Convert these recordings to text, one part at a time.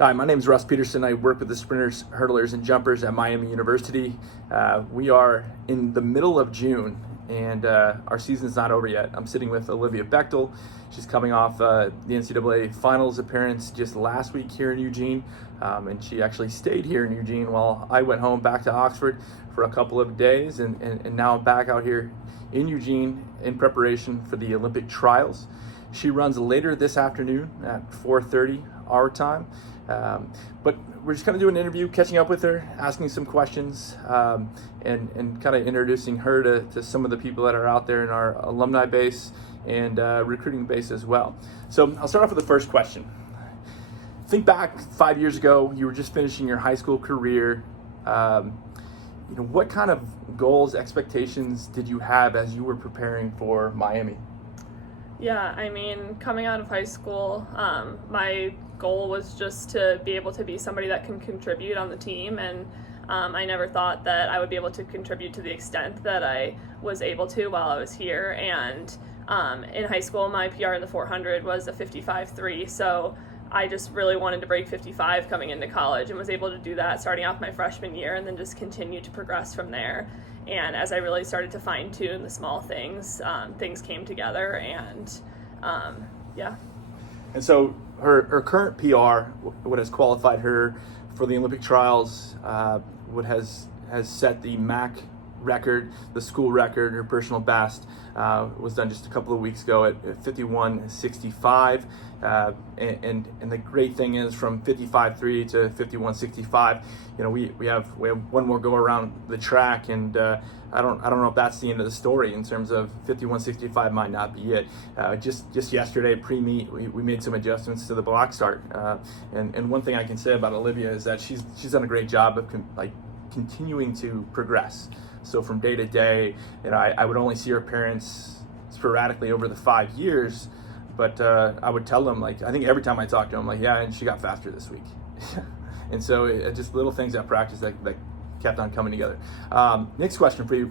Hi, my name is Russ Peterson. I work with the sprinters, hurdlers, and jumpers at Miami University. We are in the middle of June, and our season's not over yet. I'm sitting with Olivia Bechtel. She's coming off the NCAA finals appearance just last week here in Eugene, and she actually stayed here in Eugene while I went home back to Oxford for a couple of days, and now I'm back out here in Eugene in preparation for the Olympic trials. She runs later this afternoon at 4:30 our time. But we're just kind of doing an interview, catching up with her, asking some questions, and kind of introducing her to some of the people that are out there in our alumni base and recruiting base as well. So I'll start off with the first question. Think back 5 years ago, you were just finishing your high school career. What kind of goals, expectations did you have as you were preparing for Miami? Yeah, coming out of high school, my goal was just to be able to be somebody that can contribute on the team, and I never thought that I would be able to contribute to the extent that I was able to while I was here. And in high school, my PR in the 400 was a 55.3, so I just really wanted to break 55 coming into college, and was able to do that starting off my freshman year, and then just continue to progress from there. And as I really started to fine tune the small things, things came together, and yeah. And so her current PR, what has qualified her for the Olympic trials, what has set the MAC record, the school record, her personal best, was done just a couple of weeks ago at 51.65. And the great thing is, from 55.3 to 51.65, we have one more go around the track, and I don't know if that's the end of the story in terms of 51.65 might not be it. Just yesterday pre-meet, we made some adjustments to the block start, and one thing I can say about Olivia is that she's done a great job of continuing to progress. So from day to day, I would only see her parents sporadically over the 5 years, but I would tell them, I think every time I talk to them, yeah, and she got faster this week. And so just little things at practice that kept on coming together. Next question for you.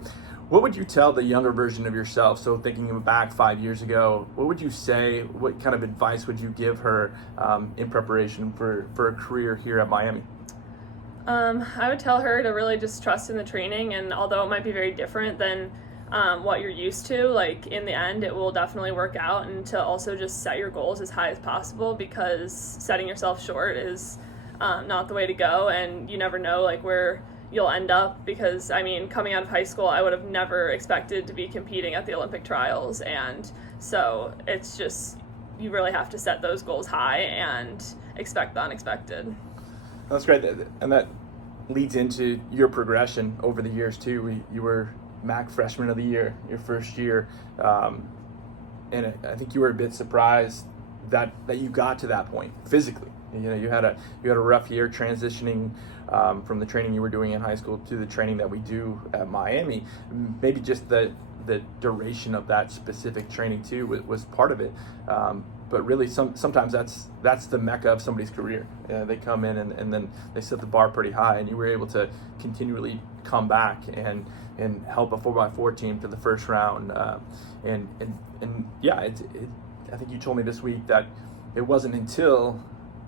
What would you tell the younger version of yourself? So thinking back 5 years ago, what would you say, what kind of advice would you give her in preparation for a career here at Miami? I would tell her to really just trust in the training, and although it might be very different than what you're used to, in the end it will definitely work out, and to also just set your goals as high as possible, because setting yourself short is not the way to go, and you never know where you'll end up, because coming out of high school, I would have never expected to be competing at the Olympic trials, and so it's just, you really have to set those goals high and expect the unexpected. That's great, and that leads into your progression over the years too. You were MAC Freshman of the Year your first year, and I think you were a bit surprised that you got to that point physically. You had a rough year transitioning from the training you were doing in high school to the training that we do at Miami. Maybe just the duration of that specific training too was part of it. But really, sometimes that's the mecca of somebody's career. They come in and then they set the bar pretty high, and you were able to continually come back and help a 4x4 team to the first round. And yeah, I think you told me this week that it wasn't until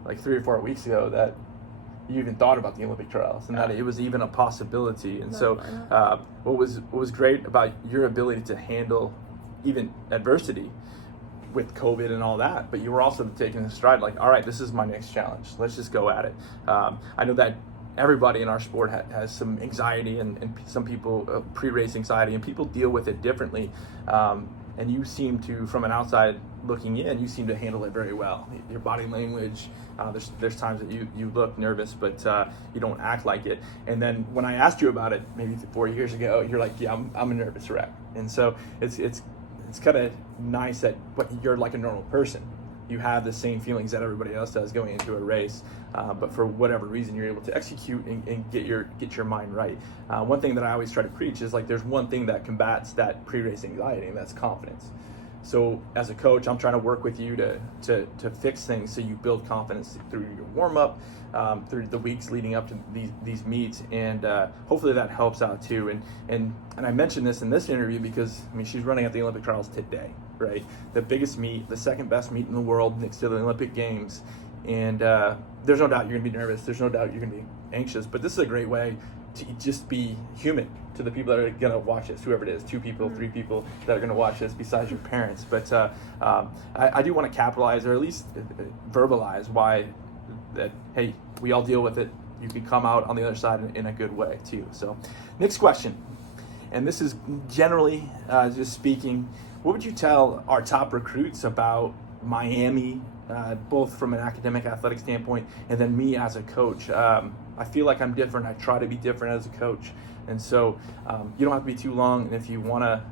3 or 4 weeks ago that you even thought about the Olympic trials, and that it was even a possibility. And so what was great about your ability to handle even adversity with COVID and all that, but you were also taking a stride, all right, this is my next challenge. Let's just go at it. I know that everybody in our sport has some anxiety, and some people pre-race anxiety, and people deal with it differently. And you seem to, from an outside looking in, you seem to handle it very well. Your body language, there's times that you look nervous, but you don't act like it. And then when I asked you about it maybe 4 years ago, you're like, yeah, I'm a nervous wreck. And so it's kind of nice that you're like a normal person. You have the same feelings that everybody else does going into a race, but for whatever reason, you're able to execute and get your mind right. One thing that I always try to preach is there's one thing that combats that pre-race anxiety, and that's confidence. So as a coach, I'm trying to work with you to fix things so you build confidence through your warm-up, through the weeks leading up to these meets, and hopefully that helps out too. And I mentioned this in this interview because she's running at the Olympic trials today, right? The biggest meet, the second best meet in the world next to the Olympic Games, and there's no doubt you're going to be nervous. There's no doubt you're going to be anxious. But this is a great way to just be human to the people that are going to watch this, whoever it is, 2 people, 3 people that are going to watch this besides your parents. But I do want to capitalize, or at least verbalize why that, hey, we all deal with it. You can come out on the other side in a good way too. So next question, and this is generally just speaking, what would you tell our top recruits about Miami, both from an academic athletic standpoint and then me as a coach? I feel like I'm different. I try to be different as a coach. And so you don't have to be too long. And if you wanna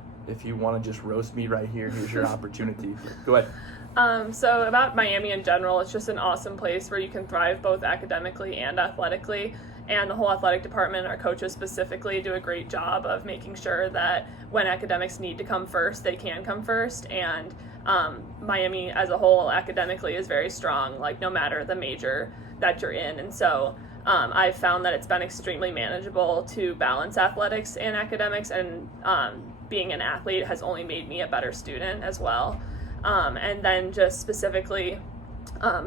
just roast me right here, here's your opportunity. Go ahead. So about Miami in general, it's just an awesome place where you can thrive both academically and athletically. And the whole athletic department, our coaches specifically, do a great job of making sure that when academics need to come first, they can come first. And Miami as a whole academically is very strong, like no matter the major that you're in. And so I've found that it's been extremely manageable to balance athletics and academics, and being an athlete has only made me a better student as well. And then just specifically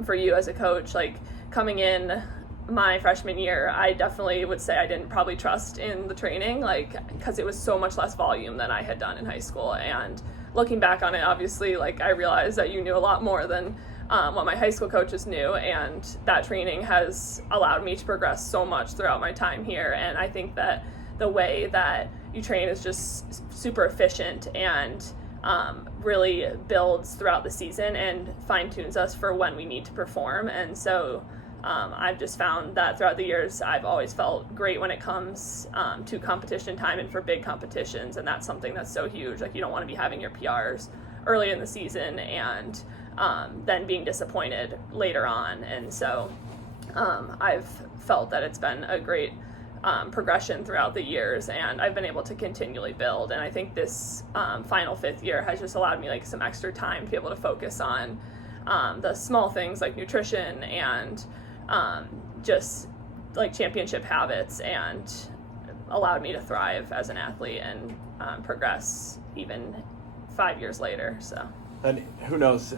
for you as a coach, like coming in my freshman year, I definitely would say I didn't probably trust in the training, like because it was so much less volume than I had done in high school. And looking back on it, obviously, like I realized that you knew a lot more than what my high school coaches knew, and that training has allowed me to progress so much throughout my time here. And I think that the way that you train is just super efficient and really builds throughout the season and fine-tunes us for when we need to perform. And so I've just found that throughout the years I've always felt great when it comes to competition time and for big competitions, and that's something that's so huge. Like you don't want to be having your PRs early in the season and then being disappointed later on. And so I've felt that it's been a great progression throughout the years, and I've been able to continually build. And I think this final 5th year has just allowed me like some extra time to be able to focus on the small things like nutrition and just like championship habits, and allowed me to thrive as an athlete and progress even 5 years later. So. And who knows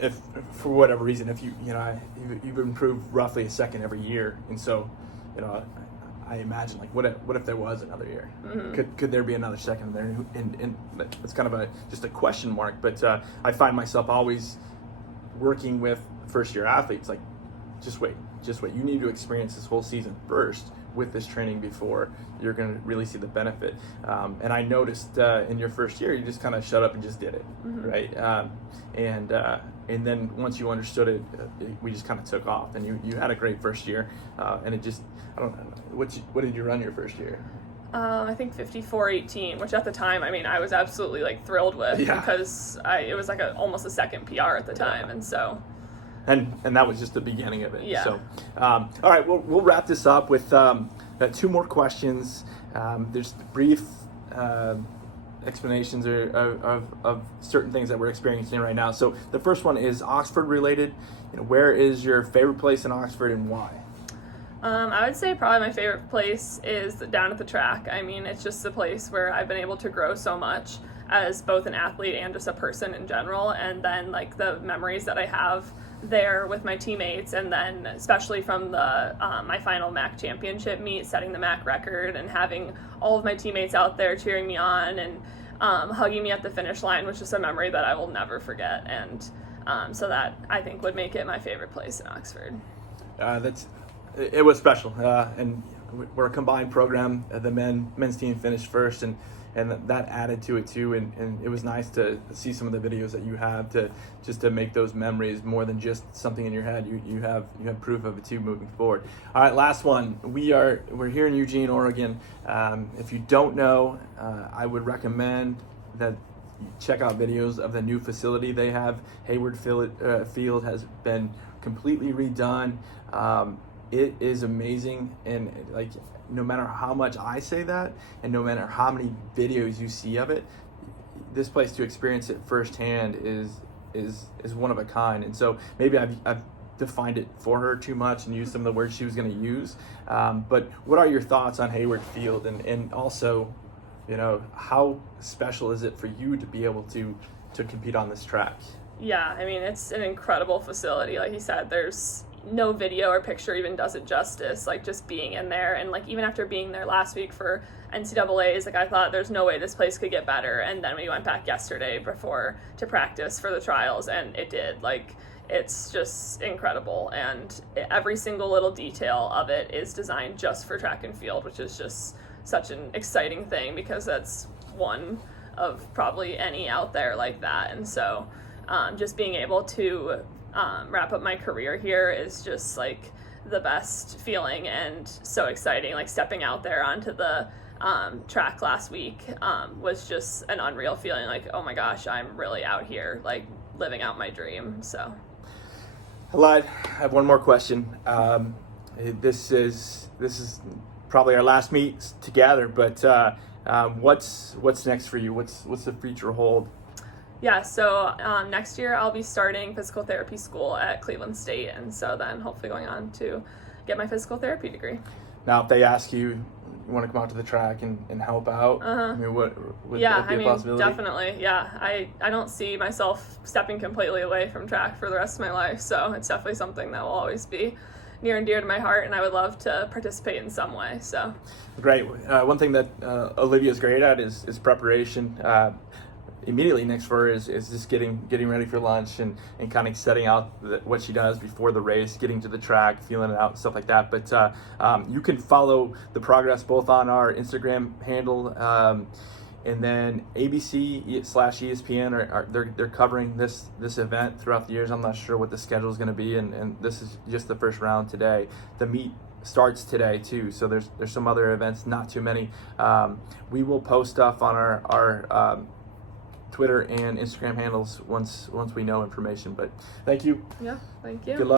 if for whatever reason, if you've improved roughly a second every year, and so I imagine like what if there was another year? Mm-hmm. Could there be another second there? And it's kind of just a question mark. But I find myself always working with first year athletes like, just wait. You need to experience this whole season first with this training before you're going to really see the benefit. And I noticed in your first year, you just kind of shut up and just did it, mm-hmm. right? And then once you understood it, we just kind of took off. And you had a great first year, and it just, I don't know, what did you run your first year? I think 54:18, which at the time, I mean, I was absolutely like thrilled with, because it was like almost a second PR at the time, and so. And that was just the beginning of it. Yeah. So, all right, we'll wrap this up with 2 more questions. There's brief explanations of certain things that we're experiencing right now. So the first one is Oxford related. Where is your favorite place in Oxford and why? I would say probably my favorite place is down at the track. I mean, it's just a place where I've been able to grow so much as both an athlete and just a person in general. And then like the memories that I have there with my teammates, and then especially from the my final MAC championship meet, setting the MAC record and having all of my teammates out there cheering me on and hugging me at the finish line was just a memory that I will never forget. And so that I think would make it my favorite place in Oxford. It was special, and we're a combined program. The men's team finished first, and that added to it too. And it was nice to see some of the videos that you have to make those memories more than just something in your head. You have proof of it too moving forward. All right, last one. We're here in Eugene, Oregon. If you don't know, I would recommend that you check out videos of the new facility they have. Hayward Field has been completely redone. It is amazing, and like no matter how much I say that, and no matter how many videos you see of it, this place, to experience it firsthand is one of a kind. And so maybe I've defined it for her too much and used some of the words she was going to use. But what are your thoughts on Hayward Field, and also, how special is it for you to be able to compete on this track? Yeah, I mean, it's an incredible facility. Like you said, there's no video or picture even does it justice. Like just being in there, and like even after being there last week for NCAAs, like I thought there's no way this place could get better. And then we went back yesterday before to practice for the trials, and it did. Like it's just incredible, and every single little detail of it is designed just for track and field, which is just such an exciting thing because that's one of probably any out there like that. And so just being able to wrap up my career here is just like the best feeling and so exciting. Like stepping out there onto the track last week was just an unreal feeling. Like, oh my gosh, I'm really out here, like living out my dream. So I lied. I have one more question. This is probably our last meet together, but what's next for you? What's the future hold? Yeah, so next year I'll be starting physical therapy school at Cleveland State, and so then hopefully going on to get my physical therapy degree. Now, if they ask you want to come out to the track and help out, I mean, would that be a possibility? Definitely. Yeah, I don't see myself stepping completely away from track for the rest of my life, so it's definitely something that will always be near and dear to my heart, and I would love to participate in some way. So great. One thing that Olivia is great at is preparation. Immediately next for her is just getting ready for lunch and kind of setting out what she does before the race, getting to the track, feeling it out, stuff like that. But you can follow the progress both on our Instagram handle and then ABC/ESPN they're covering this event throughout the years. I'm not sure what the schedule is going to be, and this is just the first round today. The meet starts today too, so there's some other events, not too many. We will post stuff on our Twitter and Instagram handles once we know information. But thank you. yeah, thank you. Good luck.